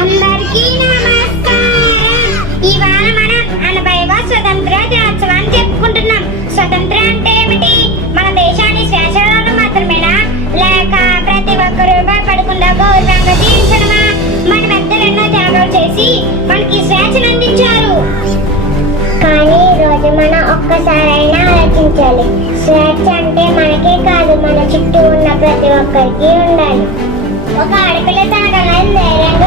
అందరికీ నమస్కారం. ఇవాళ మనం 80వ స్వతంత్ర దినోత్సవాన్ని చెప్పుకుంటున్నాం. స్వతంత్రం అంటే ఏమిటి? మన దేశాన్ని స్వేచ్ఛగా మాత్రమేనా, లేక ప్రతి ఒక్కరూ భయపడకుండా గౌరవంగా జీవించడమా? మన పెద్దలు ఎన్నో త్యాగాలు చేసి మనకి స్వేచ్ఛను అందించారు. కానీ ఈరోజు మనం ఒక్కసారైనా ఆలోచించాలి. స్వేచ్ఛ అంటే మనకే కాదు, మన చుట్టూ ఉన్న ప్రతి ఒక్కరికి ఉండాలి. ఒక ఆడపిల్ల తన కళను ధైర్యంగా